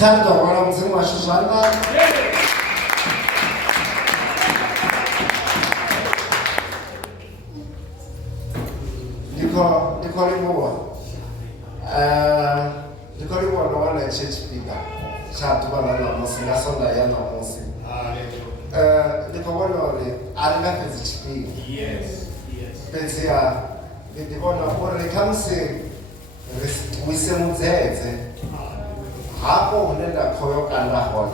Kha ndo rwala mudzimu washu zwanḓa. Ndikho livhuwa. Ndikho livhuwa ndo wana hetshi tshifhinga tsha ḓuvha ḽa ṋamusi nga sonḓa ya ṋamusi. Ndikho vhona uri a ri nga fhedzi tshifhinga. Fhedziha ndi ḓi vhona uri khamusi ri wise mudzedze hapo hune nda khou yo kanda hone,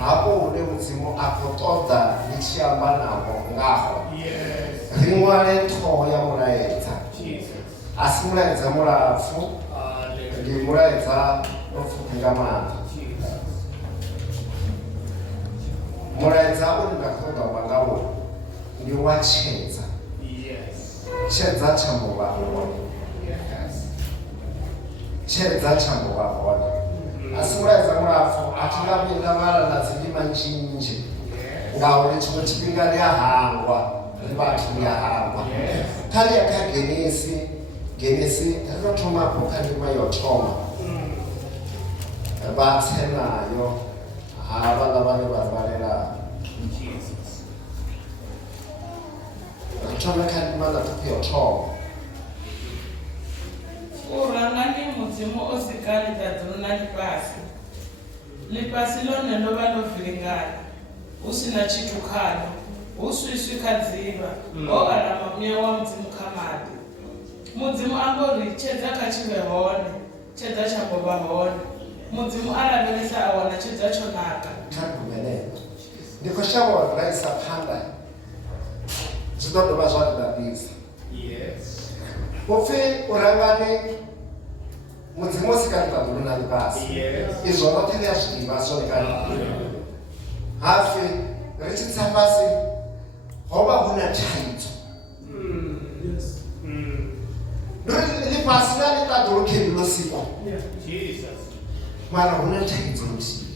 hapo hune mudzimu a khou ṱoḓa ndi tshi amba navho ngaho. Ri ṅwale ṱhoho ya mulaedza, a si mulaedza mulapfu, ndi mulaedza mupfufhi nga maanḓa. Mulaedza une nda khou ṱoḓa amba ngawo ndi wa Tshedza. Tshedza tsha mbuvha hone. Tshedza tsha mbuvha hone. A si mulaedza mulapfu, a thi nga vhuyi nda vhala na dzindima nnzhi ngauri tshiṅwe tshifhinga ri a hangwa, ri vhathu ri a hangwa. Kha ri ya kha Genesi ri tou thomapo kha ndima ya u thoma. Vha tse nayo havhaḽa vhane vha ri vhalela. Ri thome kha ndima ḽa ṱhukhu ya u thoma. Uranga ndi mudzimu o sika ḽiṱaḓulu na ḽifhasi. Ḽifhasi ḽone ḽo vha ḽo vilingana, hu si na tshithu khaḽo, hu swiswi kha dzivha, ho alama muya wa mudzimu kha maḓi. Mudzimu amba uri Tshedza kha tshi vhe hone, Tshedza tsha mbo vha hone. Mudzimu a lavhelesa a wana Tshedza tsho naka. Ndi khou shavha uri ra isa phanḓa, zwi ḓo dovha zwa ḓaḓisa. Upfi urangani mudzimu o sika ḽiṱaḓulu na ḽifhasi. Izwo roṱhe ri a zwi ḓivha zwone kale. Hapfi ri tshi tsa fhasi ho vha hu na thaidzo. Ḽifhasi na ḽiṱaḓulu khendi ḽo sikwa, mara hu na thaidzo nthihi.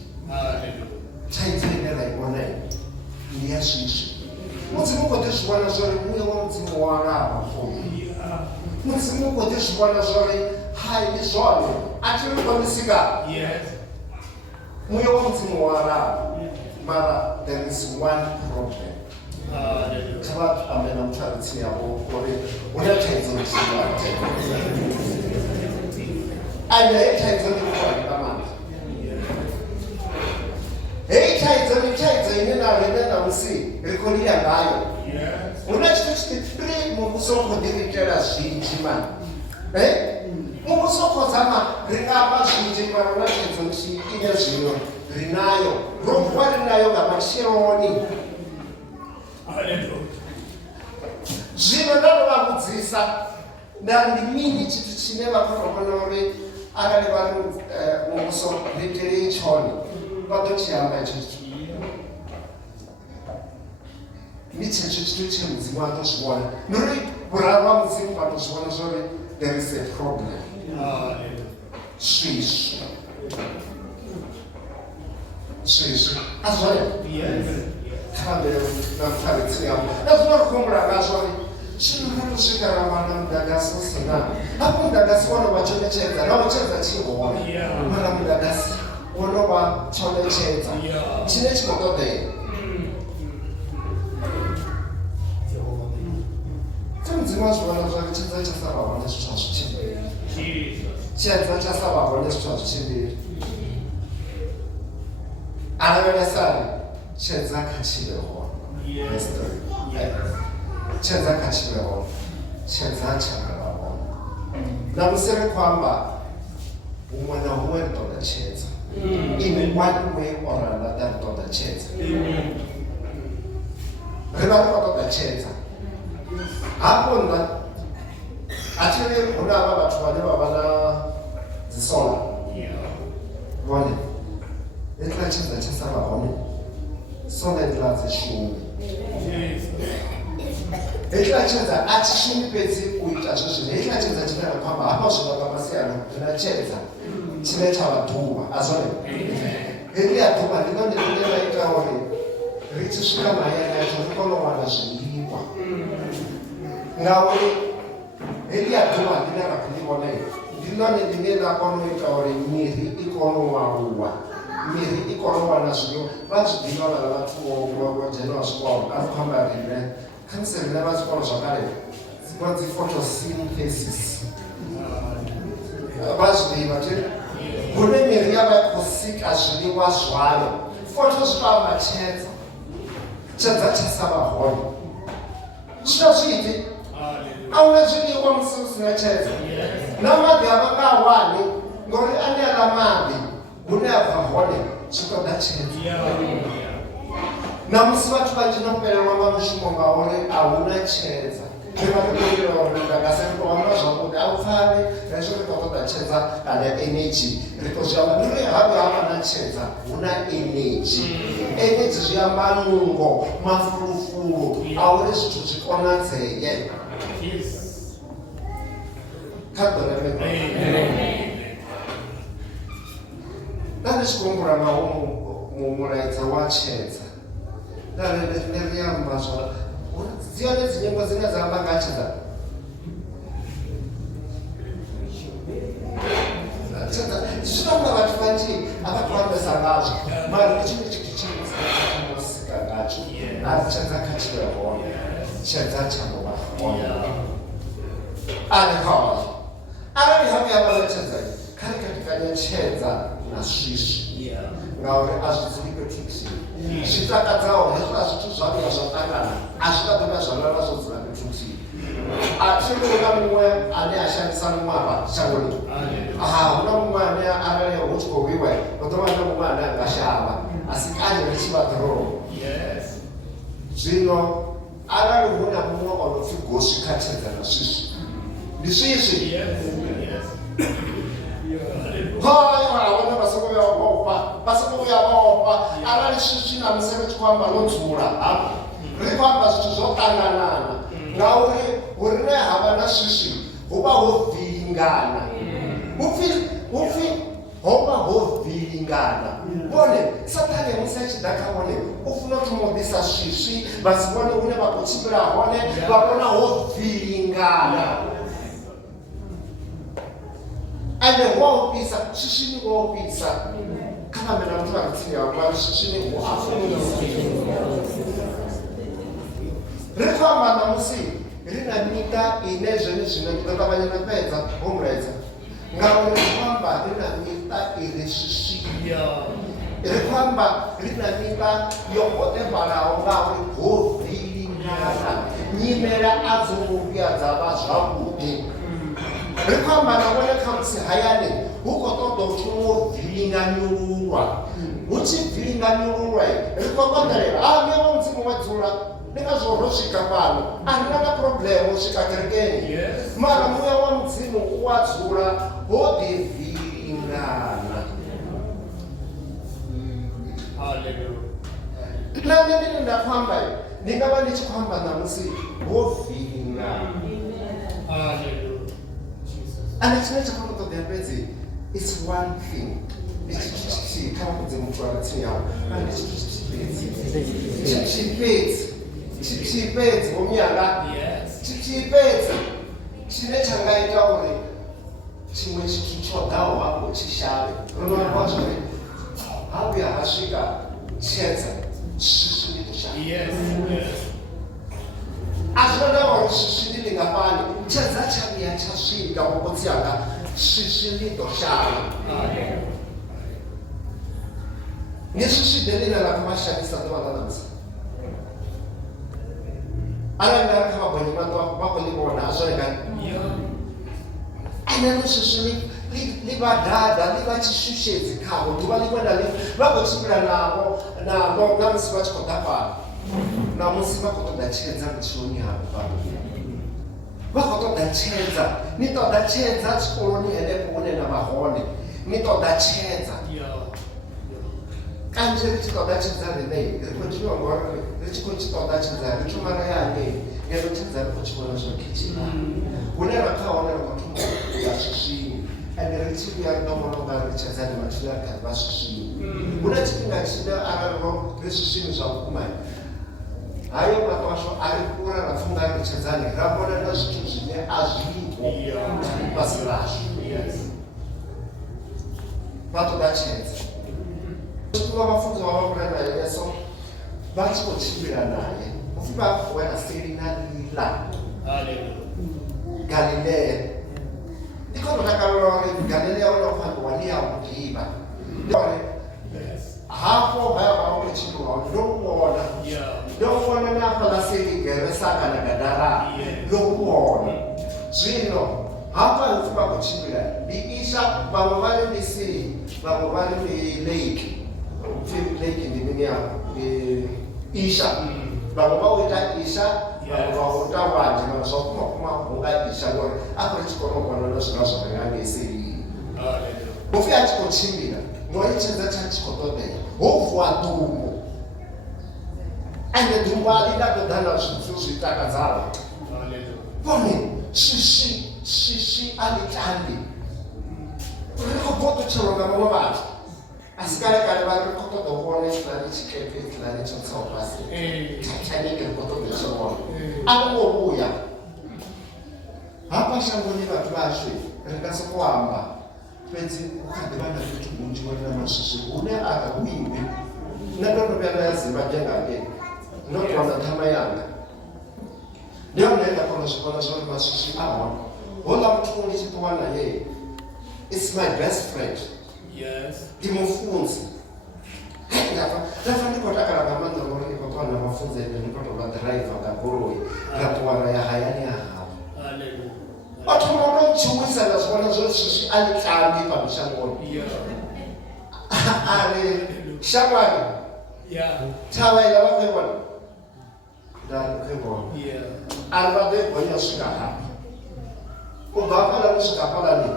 Thaidzo ine ra i vhona ndi ya swiswi. Mudzimu u khou ḓi zwi vhona zwori muya wa mudzimu wo alama founu. Mudzimu u khou ḓi zwi vhona zwori hai ndi zwone, a thi ri khou sika. Muya wa mudzimu wo alama, mara there is one problem. Kha vha ambe na muthu a re tsini yavho uri hu na thaidzo nthihi. Ande hei thaidzo ndi khulwane nga maanḓa. Hei thaidzo ndi thaidzo ine na riṋe ṋamusi ri khou lila ngayo. Hu na tshithu tshithihi muvhuso u khou ḓiitela zwinzhi mani. Muvhuso u khou zama ri nga amba zwinzhi mara hu na thaidzo nthihi ine zwino ri nayo. Ro vuwa ri nayo nga matsheloni. Zwino ndo ḓo vha vhudzisa nda ndi mini tshithu tshine vha khou tou vhona uri arali vha ri muvhuso ri itelei tshone vha ḓo tshi amba hetsho tshithu. Ndi tshetsho tshithu tshe mudzimu a ḓo zwi vhona. Ndi uri vhuraru ha mudzimu vha tou zwi vhona zwori there is a problem. Swiswi. Swiswi. A zwone? Kha vhe na muthu a re tsini yavho. Na zwino ri khou humbula ngazwo uri zwino ro tou swika ra wana muḓagasi u si na. Hafho muḓagasi wo no vha tshone Tshedza, na Tshedza tshi hone. Mara muḓagasi wo no vha tshone Tshedza. Tshine tshi khou ṱoḓea. Kha mudzimu a zwi vhona zwori Tshedza tsha sa vha hone zwithu a zwi tshimbili. Tshedza tsha sa vha hone zwithu a zwi tshimbili. A lavhelesa ri Tshedza kha tshi vhe hone. Tshedza kha tshi vhe hone. Tshedza tsha vha hone. Na musi ri khou amba huṅwe na huṅwe ri ṱoḓa Tshedza. In one way or another ri ṱoḓa Tshedza. Ri vha ri khou ṱoḓa Tshedza. Hafho nnḓa a thi ri hu na havha vhathu vhane vha vha na dzi solar. Vhone hezwiḽa Tshedza tsha sa vha hone, solar hezwiḽa dzi shumi. Hezwiḽa Tshedza a thi shumi fhedzi u ita zwezwo. Hezwiḽa Tshedza tshine ra khou amba hafha zwino nga masiari ri na Tshedza tshine tsha vha ḓuvha. A zwone? Heḽia ḓuvha ndi ḽone ḽine ḽa ita uri ri tshi swika mahayani ashu ri kone u wana zwiḽiwa. Ngauri heḽia ḓuvha ḽine ra khou ḽi vhona ndi ḽone ḽine ḽa kona u ita uri miri i kone u aluwa. miri i kona u wana zwiḽiwa vha zwi ḓivha vhala vhathu vho dzhenaho zwikolo a khou amba rine khamusi rine vha zwikolo zwa kale dzikwa dzi photosynthesis vha zwi ḓivha hune miri ya vha i khou sika zwiḽiwa zwayo photo zwi to amba tshedza tshedza tsha sa vha hone zwino zwiti ahuna zwiḽiwa musi u sina tshedza na maḓi a vha nga wani ngori ane aḽa maḓi hune a bva hone zwi ṱoḓa tshedza na musi vhathu vhanzhi no fhelelwa nga mushumo ngauri a huna tshedza ri vha ri khou ita uri ndagasi ri khou amba zwavhuḓi a u pfhani hezwo ri khou ṱoḓa tshedza kana energy ri khou zwi amba ri habe havha na tshedza hu na energy energy zwi amba nungo mafulufulu a uri zwithu zwi konadzeye kha ḓoreme nda ndi tshi khou humbula nga mulaedza wa tshedza nda ri amba zwa dzi hone dzi nyimbo dzine dza amba nga tshedza zwi tonga vhathu vhanzhi a vha khou ambesa ngazwo mara ndi tshine tshithu tshine sika ngatsho a tshedza kha tshile hone tshedza tsha ndo vha hone arali ha vhuya vha tshedza kha ri khatikanya tshedza na swiswi ngauri a zwi dzuli fhethu nthihi zwi takadzaho hezwiḽa zwithu zwa vhuya zwa ṱangana a zwi nga dovha zwa lala zwo dzula fhethu nthihi a thi na muṅwe ane a shandisa muṅwe shangoni hu na muṅwe ane arali hu tshi khou wiwa hu ḓo vha na muṅwe ane a nga shavha a si kanzhi ri tshi vha ḓorobo zwino arali hu na muṅwe o no pfhi goswi kha tshedza na swiswi ndi swiswi vhone vha songo vhuya vha ofha arali swiswi na musi ri tshi khou amba no dzula ri khou amba zwithu zwo ṱanganana ngauri hu rine havha na swiswi hu vha ho vilingana hupfi ho vha ho vilingana vhone sathane musi a tshi ḓa kha vhone u funa u thoma u ḓisa swiswi vha si vhone hune vha khou tshimbila hone vha vhona ho vilingana ande wo ofisa shishini wo ofisa kama mena mtu anatia kwa shishini wo afisa rekama na musi rina mita ine zvine ndakavanya na pedza homreza ngauri kwamba rina mita ine shishini rekwamba rina mita yokote balaho ngauri ho vilingana nyimela adzonguvia dzava zwavhuḓi ri khou amba na vhone kha musi hayani hu khou ṱoḓa u thoma u vilinganyululwa hu tshi vilinganyululwa ri khou konḓelela nṋe wa mudzimu wa dzula ndi ngazwo ro swika fhano a ri na na problem u swika kerekeni mara muya wa mudzimu u a dzula ho ḓi vilingana na nṋe ndine nda khou amba ndi nga vha ndi tshi khou amba na musi ho vilingana and it's not about the diabetes, it's one thing. She come up with the mutuality and she pays, she let her guide away. She went to chop down what she shall. How we are Ashika, Tshedza, she did shall. Yes. As well as she didn't have money, Tshedza Chamia Chashi, Gabotiana, she little shall. Yes, she didn't have a commercial disadvantage. I don't know how you want to go again. And then she live a dad, live a tissue, the cow, do I live a little now, not so much for that. Na musi vha khou ṱoḓa tshedza vhutshiloni havho vha khou ṱoḓa tshedza ni ṱoḓa tshedza tshikoloni henefho hune na vha hone ni ṱoḓa tshedza kanzhi ri tshi ṱoḓa tshedza rine ri khou tshiwa ngori ri tshi khou tshi ṱoḓa tshedza ri thoma ra ya hanei ngeno tshedza ri khou tshi vhona zwo khethela hune ra kha hone ri khou thoma u ya swishini ende ri tshi vhuya ri ḓo vhona u nga ri tshedza ni vhathu vha kha vha swishini hu na tshifhinga tshine arali ri swishini zwa vhukuma hayo makwasho ari kura na funga ri tshedzani ra vhona na zwithu zwine a zwiho basi lashu vha ṱoḓa tshedza Vafunzi vavakura naye so vati kuchimbira naye ufi vakuwena selina lila Galileya ikono takalori Galileya unofanwa ni yakudiva hapo haya vakuchindwa ndokuona napalaseligeresaka nagadara ndokuona zvino hapa ufuba kuchimbira ndiisha vamwe vari ndisii vamwe vari ndilake lake ndimini isha vamwe vauita isha vamwe vauita vanje vanhu zvakumakuma isha ngori akuri chikonogonona zvina zvakanganisiri mufi achikochimbira mwari Tshedza chachikotodeya hovhuwa dumbu ande dumbu alida kudhana zvithu zvitakadzava pone shishi alitandi rikobotocheronga vamwe vanhu asi kare vari kutodokuona chilani chikepe chilani chotsopasi tachanike rikotodocheronga akungobuya hapa shangoni vatu vasve ringasokuhamba pedzi ukadhivana kuti unjiwanira masvisvi une akakuiwe nandondovyana yazimbabwe ngake ndokuwana tama yanga ndiyondaenda kunozvikona zvori masvisvi ahwa hola mutuoni chipowana yeye it's my best friend ndimufunzi ndafa ndikotakaranga manza ngori ndikotowana mafunzi ene ndikotova dhiraivha ngagoroi ngakuwana yahayani yahava otomaonochiwisa ndazvona zvosvisvi alitandi pamushangoni ari shamwari tavaila vakwevona ndakwevona ari vadegonya svika hapa kubva pala kusvika pala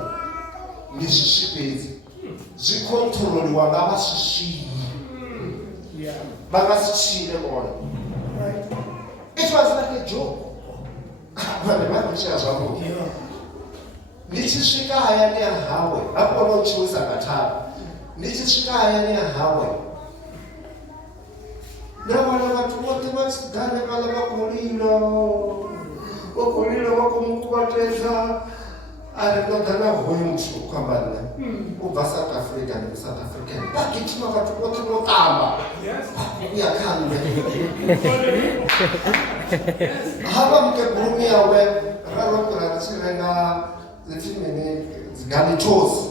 ndizvisvi pedzi zvikontroliwa ngavasvisvii vangasichire ona it was like a joke vanhu vakuchira zvavo ndichisvika haya nehawe akuona uchiwisa gatava ndichisvika haya nehawe ndavana vatu vote vachigare vala vakorilo vakumukuvatedza ari ndodhana hoyu mutu kwambarina kubva South Africa nekusouth African pakitima vatu vote votamba uyakanwe hava mukegurumi yawe rarokura richirenga zechimene ziganitosi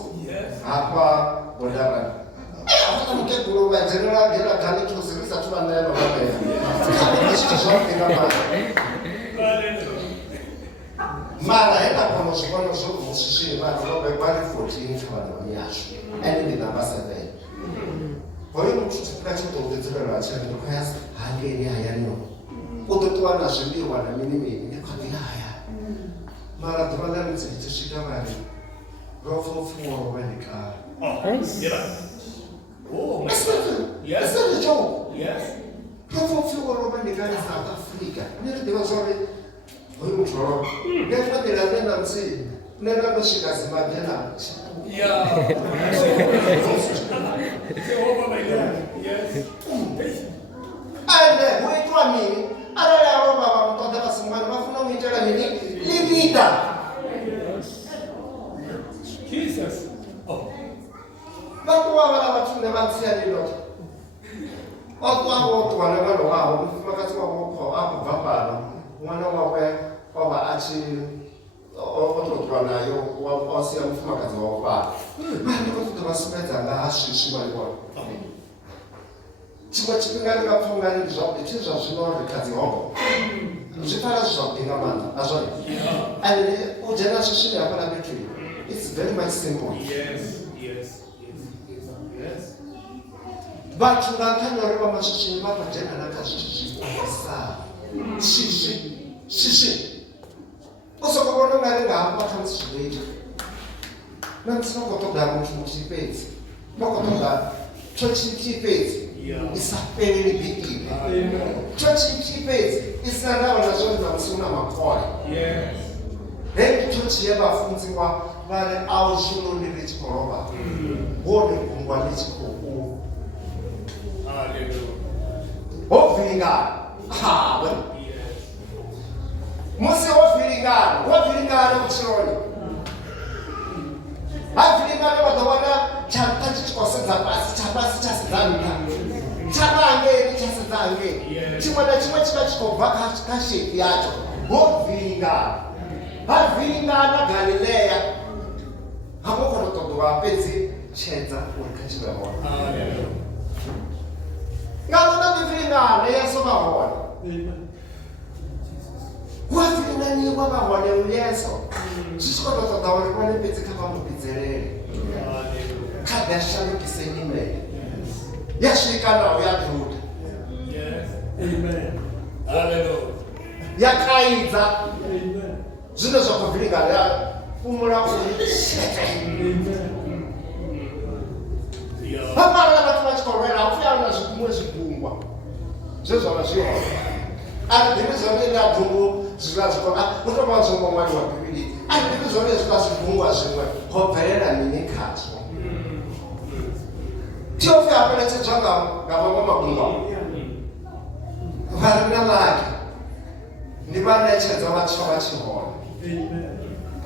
hapa bodarani hapana mukeguru vajenera ganitosi risati vanaema vameya zvikaiishita zvavapinga mara henda kono zvikono zvomusvisvini vanhu vari 14 vanhu vanyasvo and number 7 hoyo mutu tikachotoudzedzerera chaiokayasi hangeni hayano kutotowana zvimbiwa naminimini nekwandira haya mara dovananidzi tichisvika vari rofofuoro vendikara rofofuoro vendikara South Africa neridiva zvori hoyo mutu waro nekwandira nenanzi nenanosvika Zimbabwe nachi ande huitwa mini arali avo vava mutoda vasingwani vafuna kuitela mini livida vakuvavala vatune vatsiyaniloti wakuavotwa nemwana wavo mufumakazi wavo akubva pano mwana wawe wava achi ototwa nayo wasiya mufumakazi wavo pano ndikototovasumedza ngaasvisvi vaiwa chimwe chipinga ndingapfungani ndizvabiti zvazvinorikadzi wavo zvipara zvizvakudinga manda azvai and ujena svisvini hapana betri it's very much simple vantu ngakanyore vamasvisvini vapajena shishi usokobona ngari ngahapathamisi zvidoita nandisinokotogara muchipedzi nokotogara chochipedzi isapeleli bigile chochipedzi isinandawo nazvo ndinamusuna makore chochi yevafunziwa vari aushunoni rechikoroba wone gungwa rechikoko wobviringana hawe musi wobviringana kuchironi havhiringana vadawana chatachichwase sedza pasi tsha sedza nṱha, tsha vhangeli tsha sedza hangeli. Tshiṅwe na tshiṅwe tshi vha tshi khou bva kha shape yatsho. Ho vilingana, ha vilingana Galileya, ha vha khou tou ṱoḓiwa fhedzi Tshedza uri kha tshi vhe hone. Nga ḽona ḓi vilingana Yesu vha hone. Hu a vilinganiwa vha hone Yesu. Zwi tshi khou tou ṱoḓa uri vhone fhedzi kha vha mu vhidzelele. Kha ḓi a shandukise nyimele. Ya swika naho ya ḓuda. Ya kaidza. Zwine zwa khou vilingana ya fhumula uri hafhaḽa vhathu vha tshi khou lwela hu pfi a na zwiṅwe zwigungwa zwe zwa vha zwi hone. A ri ḓivhi zwone na dungu zwiḽa zwi khou hu tou vha zwo ngo ṅwaliwa Bivhilini. A ri ḓivhi zwone zwiḽa zwigungwa zwiṅwe ho bvelela mini khazwo. Thi o pfi a fheletshedzwa nga vhaṅwe mafhungo vha re na ḽaki ndi vha ṋetshedza vhathu vha tshi hone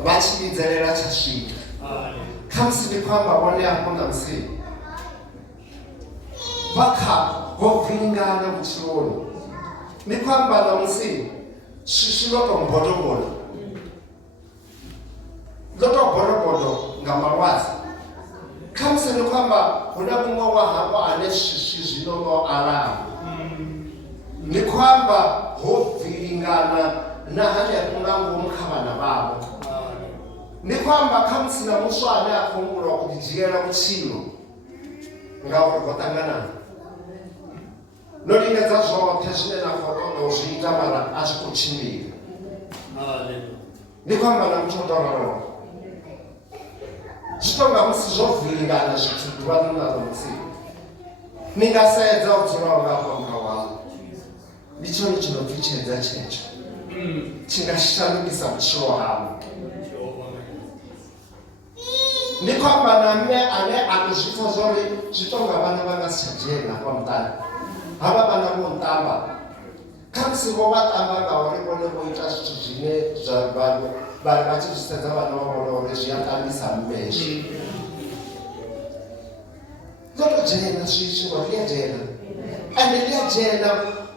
vha tshi vhidzelela tsha swika. Khamusi ndi khou amba vhone hafho na musi vha kha ho vilingana vhutshiloni. Ndi khou amba na musi shishi ḽo tou bodobodo, ḽo tou bodobodo nga malwadze. Khamusi ndi khou amba hu na muṅwe wa hafho ane shishi zwino ḽo alama. Ndi khou amba ho vilingana na hanefho nga ngomu kha vhana vhavho. Ndi khou amba khamusi na muswa ane a khou humbula u ḓidzhiela vhutshilo ngauri ho ṱanganana. No lingedza zwoṱhe zwine na khou ṱoḓa u zwi ita mara a zwi khou tshimbila. Ndi khou amba na muthu o tou raloho. Zwi tou nga musi zwo vilingana zwithu ḓuvha ḽiṅwe na ḽiṅwe. Ni nga sedza u dzulaho nga hafho murahu haḽo. Ndi tshone tshi no pfi Tshedza tshetsho. Tshi nga shandukisa vhutshilo hawe. Ndi khou amba na mme ane a tou zwi pfa zwori zwi tou nga vhana vha nga si tsha dzhena hafha muṱani. Havha vhana vho ṱamba. Khamusi vho vha ṱamba ngauri vhone vho ita zwithu zwine zwa vha tshi zwi sedza vhana vha vhona uri zwi a ṱambisa mmeshe. Ḽo tou dzhena swiswi ngori ḽi a dzhena. Ende ḽi a dzhena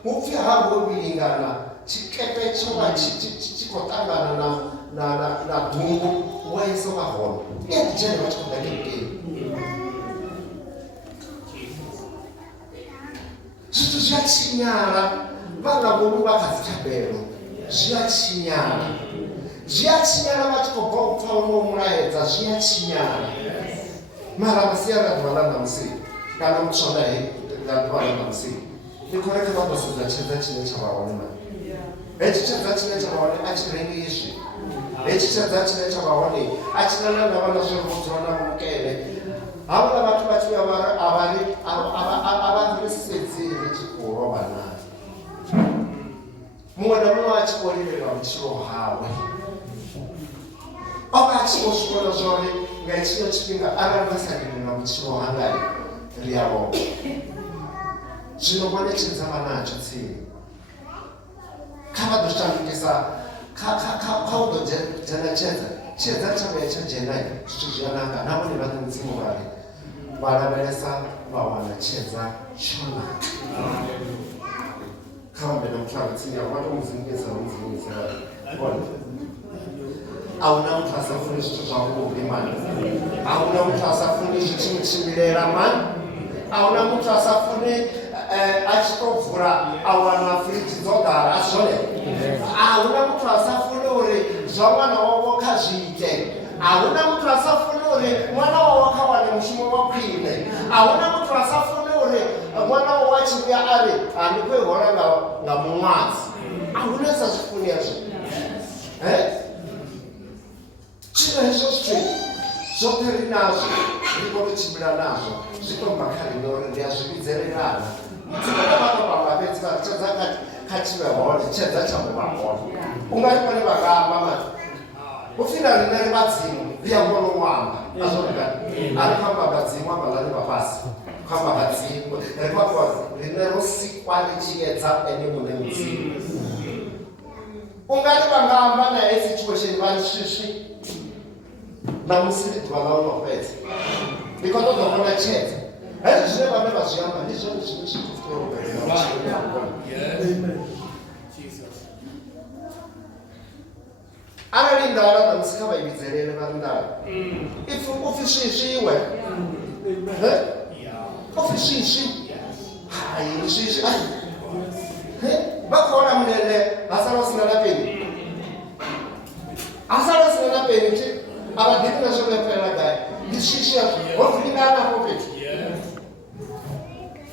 hu pfi ha ho vilingana tshikepe tsho vha tshi khou ṱangana na dungu wa Yesu vha hone. Ḽi a ḓi dzhena vha tshi khou ḓa kerekeni. Zwithu zwi a tshinyala vha nga ngomu vha kha dzi thabelo. Zwi a tshinyala. Zwi a tshinyala vha tshi khou bva u pfa uno mulaedza zwi a tshinyala. Mara masiari a ḓuvha ḽa ṋamusi kana mutsho nga ḓuvha ḽa ṋamusi. Ndi khou reka vha ḓo sedza Tshedza tshine tsha vha hone mani. Hetshi Tshedza tshine tsha vha hone a tshi rengiswi. Hetshi Tshedza tshine tsha vha hone a tshi na vhana zwo vhudzwa na vhukele. Havha vhathu vha tshi a vha ri sedzi ri tshi khou lovha nayo. Muṅwe na muṅwe a tshi khou lilela vhutshilo hawe. O vha a tshi khou zwi vhona zwori nga hetshiḽo tshifhinga arali vha sa lilela vhutshilo hanga ri a lovha. Zwino vho ṋetshedza vha natsho tsini. Kha vha ḓo shandukisa kha u ḓo dzhena Tshedza tsha vhuya tsha dzhena zwithu zwi a naka na vhone vha ḓi mudzimu vhari vha lavhelesa vha wana Tshedza tsho naka. Kha vha vhe na muthu a re tsini yavho vha tou mudzimuisa vhone. A hu na muthu a sa funi zwithu zwavhuḓi mani. A hu na muthu a sa funi zwithu tshimbilela mani. A hu na muthu a sa funi a tshi tou vula a wana firidzhi dzo ḓala a zwone. A hu na muthu a sa funi uri zwa ṅwana wavho kha zwi ite. A hu na muthu a sa funi uri ṅwana wawe kha wane mushumo wa khwine. A hu na muthu a sa funi uri ṅwana wawe a tshi vhuya a ri ndi khou i hola nga muṅwadzi. A hu na sa zwi funi hezwo. Zwino hezwo zwithu zwoṱhe ri nazwo ri khou ri tshimbila nazwo zwi tou bva kha riṋe uri ndi a zwi vhidzelelana. Dzina vha tou vhanga fhedzi vha Tshedza kha tshi vhe hone Tshedza tsha mu vha hone. U nga ri vhone vha nga amba mani. U pfi na riṋe ri vhadzimu ri a kona u amba. A zwo ri a ri khou amba vhadzimu amba ḽani vha fhasi. Khou amba vhadzimu ri khou amba riṋe ro sikwa ri tshi edza ene muṋe mudzimu. U nga ri vha nga amba na heyi situation vha swiswi. Na musi ndi ḓuvha ḽa u no fhedza. Ndi khou ṱoḓa u vhona Tshedza hezwi zwine vhane vha zwi amba ndi zwone zwine zwi khou tea u bvelela. Arali ndala na musi kha vha vhidzelele vha ndala upfi swiswiwe upfi swiswi hayi swiswi vha khou ola mulele ha sala hu sina na peni ha sala hu sina na peni ti a vha ḓivhi na zwo vhefhelela gai ndi swiswi ho vilingana hafho fhethu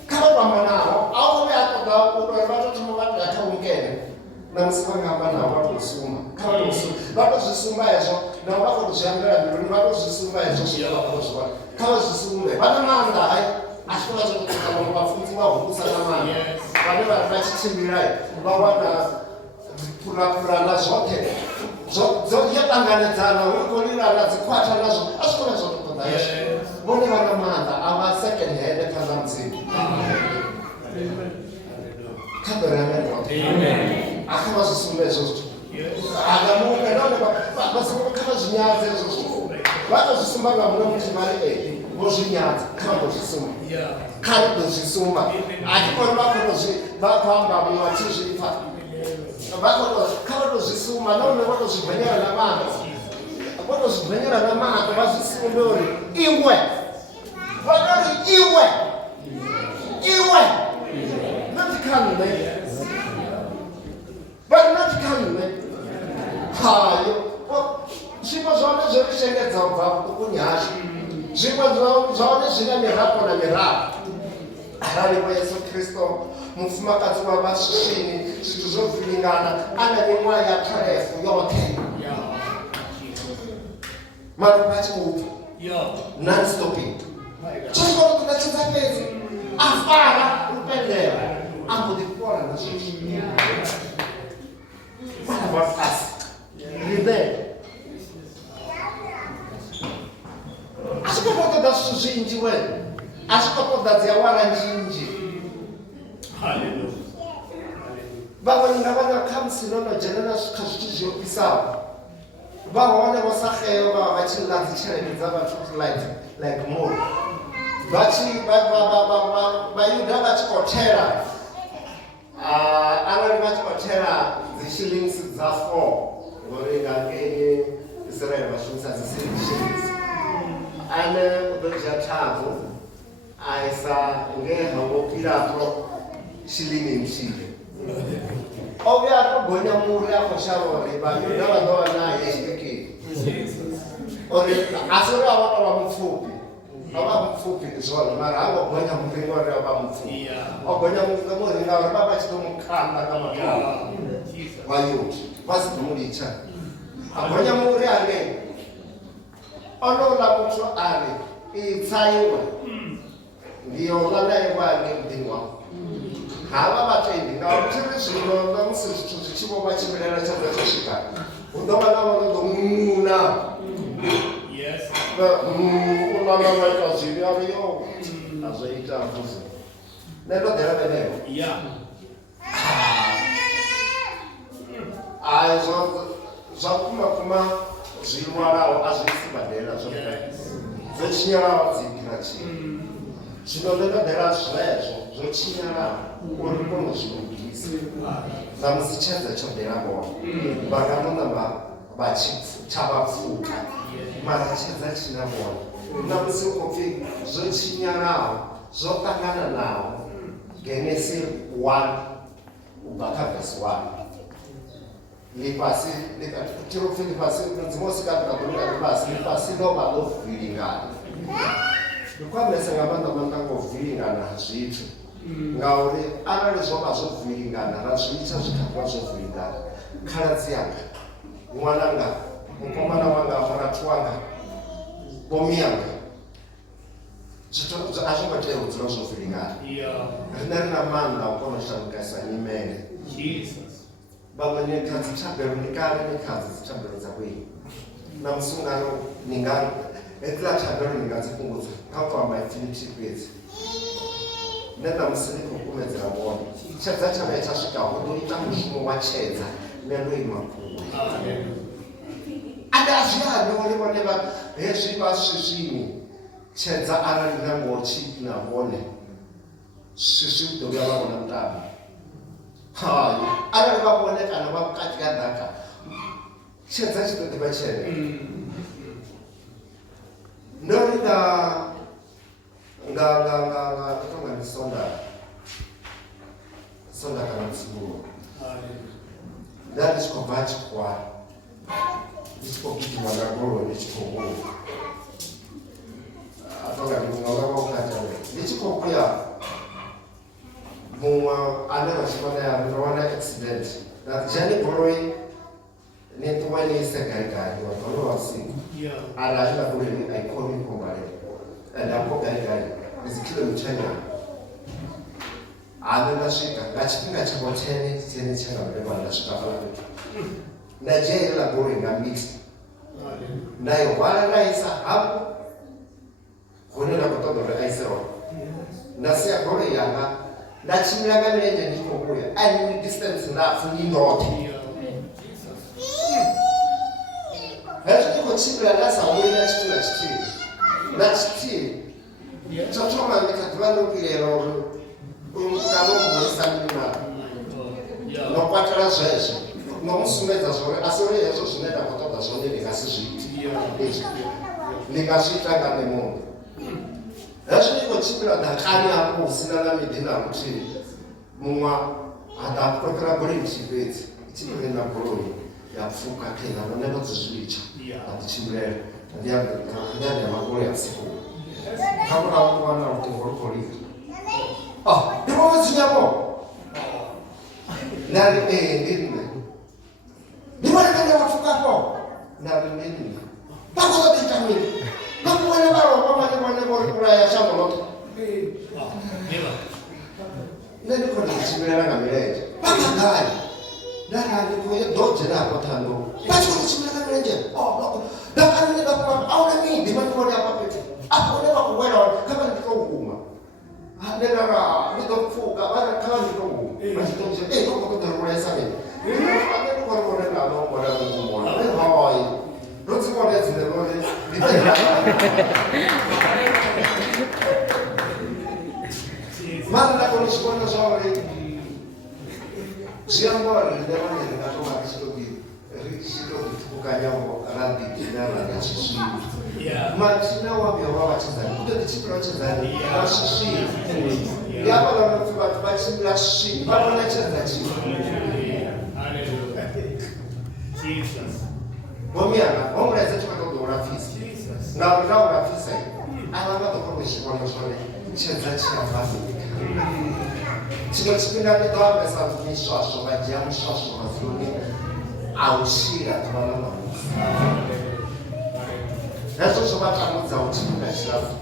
kha vha fhambanaho a u vhuya a ṱoḓa u tori vha tou thoma vha tou ya kha vhukene na musi vha nga amba nao vha tou suma kha vha tou suma vha tou zwi sumba hezwo nao vha khou tou zwi ambela mbiluni vha tou zwi sumba hezwo zwine vha khou zwi vhona kha vha zwi sumbe vha na maanḓa a tshi vha zwo tou vhaṅwe vhafunzi vha humbusa na maanḓa vhane vha tshi tshimbila vha wana phurapurana zwoṱhe yo ṱanganedzana hu khou lilana dzikhwaṱha nazwo a zwi kone zwo tou ṱoḓa hezwo vhone vha na maanḓa a vha second hand kha zwa mudzimu kha ḓoreme roṱhe akha vha zwi sumbe hezwo zwithu ana muṅwe nahone kha vha zwi nyadze hezwo zwithu vha tou zwi sumba nga muṅwe muthu vhari vho zwi nyadza kha vha tou zwi sumba kha ri tou zwi sumba a thi koni vha khou tou vha khou amba muṅwe a tshi zwi pfha kha vha tou zwi sumba nahone vha tou zwi gwenyela na maṱo vha tou zwi gwenyela na maṱo vha zwi sumbe uri iwe vha tori iwe not kha nṋe but not kha nṋe hayo zwiko zwone zwo ri shengedza u bva vhuṱukuni hashu zwiko zwone zwi na mirafho na mirafho arali vho Yesu Kristo mufumakadzi wa vhaswishini zwithu zwo vilingana a na miṅwaha ya 12 yoṱhe malofha a tshi khou pfa non-stopping tshikolo kunatshedza fhedzi a fara lupendela a mbo ḓi fhora na zwithu vhana vha fhasi rine a tshi khou ṱoḓa zwithu zwinzhi wena a tshi khou ṱoḓa dzi awara nzhinzhi vhaṅwe nga vhana kha musi no no dzhenela kha zwithu zwi ofhisaho vha hone vho sa xeo vha vha tshi ḽa dzi tshelede dza vhathu like more vhayuda vha tshi khou thela arali vha tshi khou thela dzi shillings dza 4 ngori nga ngeni Israel vha shumisa dzi shillings ane u ḓo dzhia thavu a isa nge havho Pilato shilling nthihi o vhuya a tou gonya muri a khou shavha uri vhayuda vha ḓo vha naye tshitikini uri a si uri a vha tou vha mupfhufhi a vha mupfhufhi ndi zwone mara ha ngo gonya muri ngori a vha mupfhufhi o gonya muri ngauri vha vha tshi ḓo mukhanda nga matombo vhayuda vha si ḓo mu litsha a gonya muri hangeyi onouḽa muthu a ri itsa iwe ndiyo ḽa na iwe hange muḓini wau havha vhatendi ngauri thiri zwino na musi zwithu zwi tshi vho vha tshimbilela tsha tsho swika hu ḓo vha na vha ḓo muna u ṋama maita zwivhi a ri yo a zwo ita mvuzi nṋe ndo ḓela vhenevho ai zwa kuma zwi ṅwalaho a zwi sibadela zwo tshinyalaho dzi kiratshini zwino ndo ndo ḓela zwezwo zwo tshinyalaho uri kone zwi lugise na musi Tshedza tsho ḓela vhone vha nga ḓo namba vha tshi tsha vha pfuka mara Tshedza tshi na vhone na musi u khou pfi zwo tshinyalaho zwo ṱangananaho Genesis 1 ubva kha verse 1 lifhasi tirupfi lifhasi mudzimu usikaḓoḓoa lifhasi lifhasi ḽo vha ḽo vilingana ndi khwamesa nga maanḓa ngo vilingana ha zwithu ngauri arali zwo vha zwo vilingana ra zwi ita zwi kha vha zwo vilingana khaladzi yanga ṅwananga mukomana wanga murathu wanga bomi yanga zwithu a zwo ngo tea u dzula zwo vilingana rine ri na maanḓa u kona u shandukisa nyimele vhaṅwe ni kha dzi thabelo ni kale ni kha dzi thabelo dza vhuimi na musi ungano ni nga hedziḽa thabelo ni nga dzi fhungudza kha u amba infinity fhedzi nṋe na musi ni khou kumedzela vhone Tshedza tsha vhuya tsha swika hu ḓo ita mushumo wa Tshedza nṋe ndo ima kule ande a zwi ani vhone vha hezwi vha swiswini Tshedza arali nga ngochi na vhone swiswi ḓo vhuya vha vhona mutambo. Hayi, arali vha vhone kana vha vhukati ha ḓaka Tshedza tshi ḓo ḓivha tshelede. Ndo ri nga tonga ndi sonda kana msumbuluwo nda ndi tshi khou bva tshikhuwani ndi tshi khou gidima nga goloi ndi tshi khou vhuya tonga ndi nga vha vhukati ndi tshi khou vhuya muṅwe ane vha shuma naye ndo wana accident na dzhani goloi ni ṱuwa ni ise gai wa goloi wa usiku arali nga goloi a i koni u kombalela ende afho gai izi kilometer nyana ane nda swika nga tshifhinga tsha vhothene tsha nga mbeba nda swika fhaḽa fhethu nda dzhia heiḽa goloi nga mixi nda i hwala nda isa hafho hune nda khou ṱoḓa uri a ise hone nda sia goloi yanga nda tshimbila nga milenzhe ndi khou vhuya a ni distance ndapfu ndi ndoṱhe hezwi ndi khou tshimbila nda sa vhoni na tshifhinga tshithihi tsho thoma ndi kha ḓivha ndo pilela uri uyu mukano muhoisa mini no kwatela zwezwo no mu sumbedza zwori a si uri hezwo zwine nda khou ṱoḓa zwone ndi nga si zwi ite ndi nga zwi ita nga nṋe muṋe hezwi ndi khou tshimbila ḓakani hafho hu sina na miḓi na luthihi muṅwe a ḓa kokela goloi nthihi fhedzi i tshi khou na goloi ya pfuka kha vhone vho dzi zwilitsha a ḓi tshimbilela ndi ya magoloi ya vhusiku kha murahu ndi wana luṱingo lu khou lila ndi vho Madzunya vho nda ri ndi nṋe ndi vhone kane vha pfukafho nda ri ndi nṋe vha khou ṱoḓa ita mini vha vhone vha lovha vhone vho ri vhulaya shango ḽoṱhe nṋe ndi khou tou tshimbilela nga milenzhe vha kha gai nda rali ḓo dzhena hafho ṱhando vha tshi khou tshimbila nga milenzhe ḓakani a huna miḓi vha ndi vhone hafha fhethu afho hune vha khou wela hone kha vha ndi tou huma ndi ḓo pfuka kha vha ndi tou huma vha tshi tou dzhia ḓo khou ṱoḓa ri vhulaisa mini ndi khou ri vhone nalo mona mona hayi ndo dzi vhone dzine uri ndi mara nda kona u zwi vhona zwa uri zwi amba uri nṋe vhane ri nga tou vha ri tshi tou ḓiṱhukanya ra ḓidina ra ya swiswini mathina wa vhuya wa vhatshedzani u ḓo ḓi tshimbila vhatshedzani vha swiswini ndi hafhaḽa nopfi vhathu vha tshimbila swiswini vha vhona tshedza tshithu vhomianga ho mulaedza tshi khou ṱoḓa u lapfisa ngauri nda u lapfisa avha vha ḓo kona u zwi vhona zwone tshedza tshi a bvafika tshiṅwe tshifhinga ndi ḓo ambesa miswaswo vha dzhia muswaswo madzuloni a u tshila ḓuvha ḽa ṋamusi hezwo zwo vha tamudza u tshifhinga tshilapfu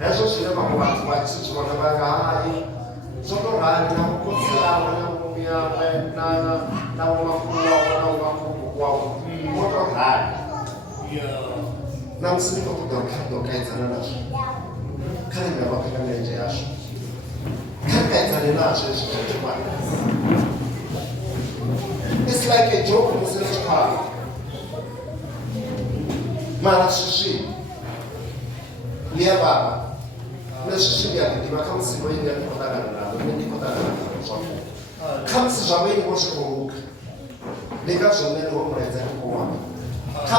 hezwo zwine vhaṅwe vhathu vha tshi zwi vhona vha nga hayi zwo tou rali na vhukhotsi yawe na vhumi yawe na vhomakhulu wawe na vhomakhulukuku wawe wo tou rali na musi ndi khou ṱoḓa uri kha ri ḓo kaedzana nazwo kha ri nga vha kha milenzhe yashu kha ri kaedzane nazwo hezwi zwithu it's like a joke musi ri tshi khou mara swiswini ḽi a vhavha na swiswini ya ḓiḓivha kha musi vho ini a ndi khou ṱangana navho nṋe ndi khou ṱangana navho zwavhuḓi kha musi zwa vho ini vho zwi khou luga ndi ngazwo nṋe ndi ho mulaedza ndi khou wana kha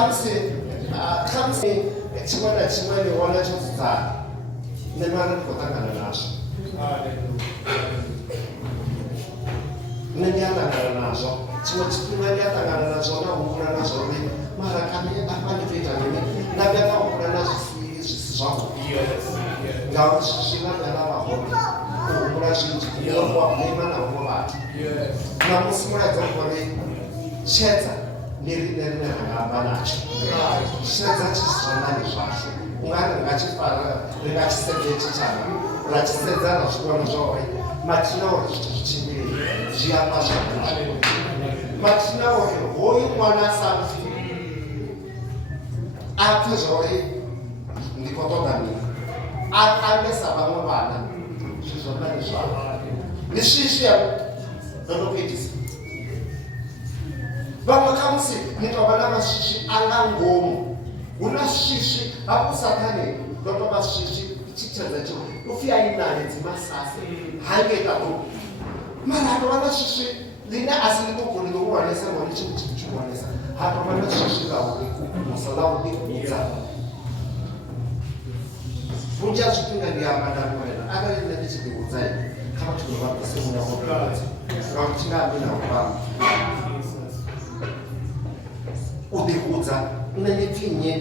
musi tshiṅwe na tshiṅwe ndi wana tsho dzudzana nṋe mara ndi khou ṱangana nazwo nṋe ndi a ṱangana nazwo tshiṅwe tshifhinga ndi a ṱangana nazwo na humbula nazwo uri mara kane afha ndi tou ita mini nda vhuya nda humbula na zwi si zwavhuḓi ngauri zwi nga vhuya na vha hone u humbula zwinzhi wa vhuima na huṅwe vhathu na musi mulaedza uri Tshedza ndi riṋe rine ra nga amba natsho Tshedza tshi si zwanani zwashu u nga ri nga tshi fara ri nga tshi sedze tshitshavha ra tshi sedza na zwi vhona zwa uri mathina uri zwithu zwi tshimbili zwi amba zwavhuḓi mathina uri hoyu ṅwana samsi a pfe zwa uri ndi khou ṱoḓa mini a tambe sa vhaṅwe vhana zwi zwanani zwavho ndi swiswi ḓo no khou itisa vhaṅwe kha musi ni tou vha na maswiswi a nga ngomu hu na swiswi hafhu sathani ndo to vha swiswi tshitshedza tsho upfi a inane dzimasase hangeta to mara hato vha na swiswi line a si ḽiṱuku ni ḓo ṅwanesa ngori tshi tshi ṅwanesa hato vha na swiswi ḽa u ḓikukumusa ḽa u ḓikudza vhunzhi ha zwifhinga ndi amba nda nwela arali nṋe ndi tshi ḓihudza kha vhathu vha ḓise munyamodzi ngauri tshi nga ambi na u fhamba u ḓihudza nṋe ndi pfhi nnyi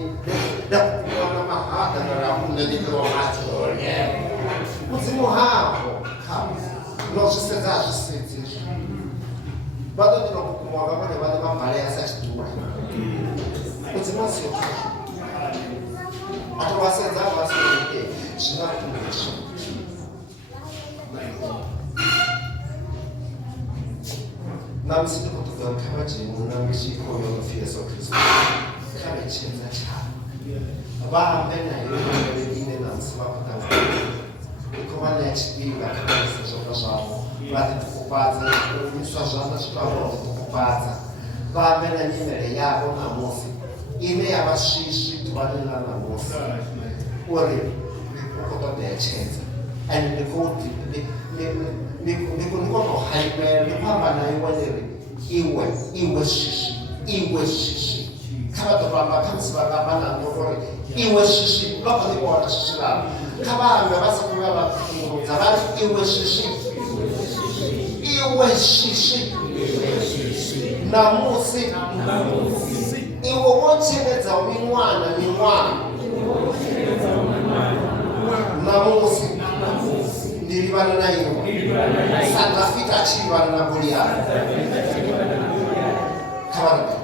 nda kukuwana mahaḓa narahu nṋe ndi ḓiwa matsone mudzimu havho khavho no zwi sedza a zwi sedzi vha ḓo ḓino kukumuwa nga vhone vhaṋe vha mbalea sa tshiḓula mudzimu a siyo a to vha sedza vha sedze zwi nga kumisha na musi ndi khou ṱoḓa kha vha dzheni na mishiko yo no pfi Yesu Kristo kha vhe tshedza tsha vha ambe na iyo nyimele ine na musi vha khou ṱangana i khou vha ṋea tshifhinga kha vha ise zwanḓa zwavho vha ḓiṱungufhadza u shumiswa zwanḓa zwithu havho vha ḓiṱungufhadza vha ambe na nyimele yavho namusi ine ya vha swiswi ḓuvhani ḽa namusi uri u khou ṱoḓea tshedza and ndi khou ni kono haipela ni khou amba na iwe ni ri iwe swiswi kha vha ḓo amba kha musi vha nga amba na nṋe uri iwe swiswi vha khou ḓi vhona swiswi ḽavho kha vha ambe vha sa khou vha vha fhungudza vha ri iwe swiswi namusi iwe wo tshedzaho miṅwana namusi ndi livhana na iwe sa Dafita a tshi livhana na Goliathi kha vha